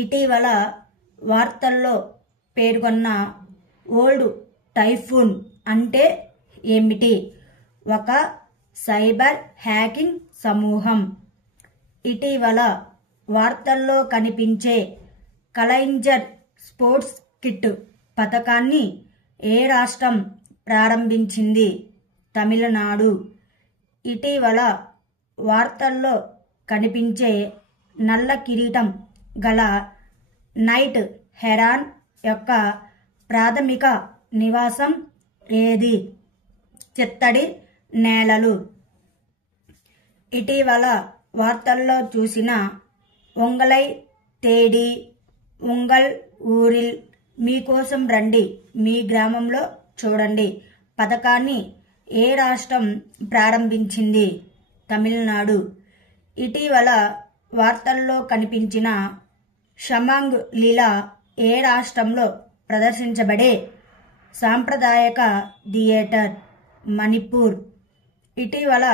ఇటీవల వార్తల్లో పేర్కొన్న ఓల్డ్ టైఫూన్ అంటే ఏమిటి? ఒక సైబర్ హ్యాకింగ్ సమూహం. ఇటీవల వార్తల్లో కనిపించే కలైంజర్ స్పోర్ట్స్ కిట్ పథకాన్ని ఏ రాష్ట్రం ప్రారంభించింది? తమిళనాడు. ఇటీవల వార్తల్లో కనిపించే నల్ల కిరీటం గల నైట్ హెరాన్ యొక్క ప్రాథమిక నివాసం ఏది? చిత్తడి నేలలు. ఇటీవల వార్తల్లో చూసిన ఉంగలై తేడి, ఉంగల్ ఊరిల్, మీకోసం రండి, మీ గ్రామంలో చూడండి పథకాన్ని ఏ రాష్ట్రం ప్రారంభించింది? తమిళనాడు. ఇటీవల వార్తల్లో కనిపించిన షమాంగ్ లీలా ఏ రాష్ట్రంలో ప్రదర్శించబడే సాంప్రదాయక థియేటర్? మణిపూర్. ఇటీవల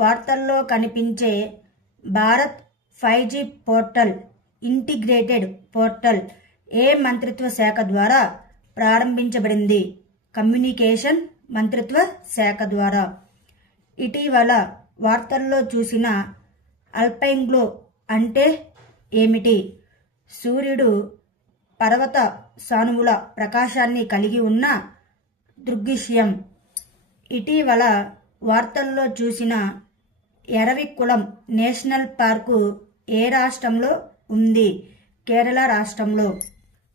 వార్తల్లో కనిపించే Bharat 5G portal, integrated portal ఏ మంత్రిత్వ శాఖ ద్వారా ప్రారంభించబడింది? కమ్యూనికేషన్ మంత్రిత్వ శాఖ ద్వారా. ఇటీవల వార్తల్లో చూసిన అల్పైన్ గ్లో అంటే ఏమిటి? సూర్యుడు పర్వత సానువుల ప్రకాశాన్ని కలిగి ఉన్న దృగ్విషయం. ఇటీవల వార్తల్లో చూసిన ఎరవికులం నేషనల్ పార్కు ఏ రాష్ట్రంలో ఉంది? కేరళ రాష్ట్రంలో.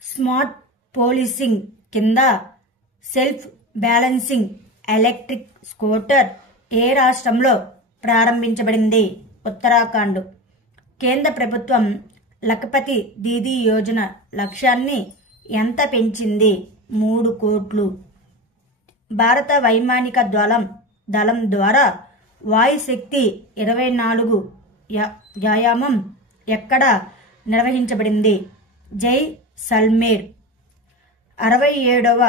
స్మార్ట్ పోలీసింగ్ కింద సెల్ఫ్ బ్యాలెన్సింగ్ ఎలక్ట్రిక్ స్కూటర్ ఏ రాష్ట్రంలో ప్రారంభించబడింది? ఉత్తరాఖండ్. కేంద్ర ప్రభుత్వం లఖపతి దీదీ యోజన లక్ష్యాన్ని ఎంత పెంచింది? 3 కోట్లు. భారత వైమానిక దళం ద్వారా వాయుశక్తి 24 వ్యాయామం ఎక్కడ నిర్వహించబడింది? జైసల్మేర్. 67వ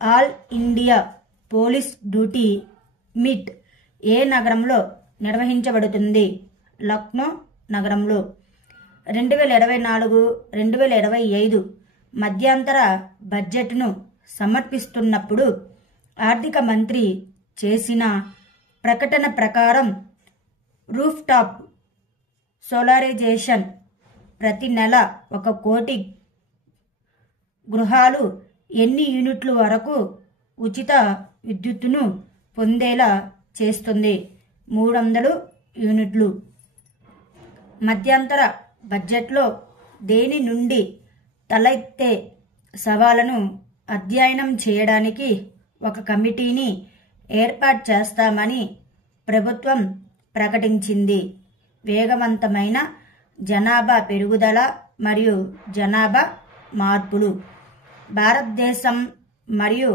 All India Police Duty Meet ఏ నగరంలో నిర్వహించబడుతుంది? లక్నో నగరంలో. 2024-2025 మధ్యంతర బడ్జెట్ను సమర్పిస్తున్నప్పుడు ఆర్థిక మంత్రి చేసిన ప్రకటన ప్రకారం రూఫ్ టాప్ సోలారైజేషన్ ప్రతి నెల 1 కోటి గృహాలు ఎన్ని యూనిట్ల వరకు ఉచిత విద్యుత్తును పొందేలా చేస్తుంది? 300 యూనిట్లు. మధ్యంతర బడ్జెట్లో దేని నుండి తలెత్తే సవాళ్లను అధ్యయనం చేయడానికి ఒక కమిటీని ఏర్పాటు చేస్తామని ప్రభుత్వం ప్రకటించింది. వేగవంతమైన జనాభా పెరుగుదల మరియు జనాభా మార్పులు. భారతదేశం మరియు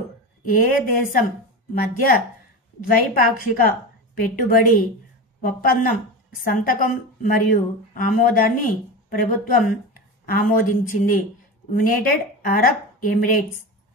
ఏ దేశం మధ్య ద్వైపాక్షిక పెట్టుబడి ఒప్పందం సంతకం మరియు ఆమోదాన్ని ప్రభుత్వం ఆమోదించింది? United Arab Emirates.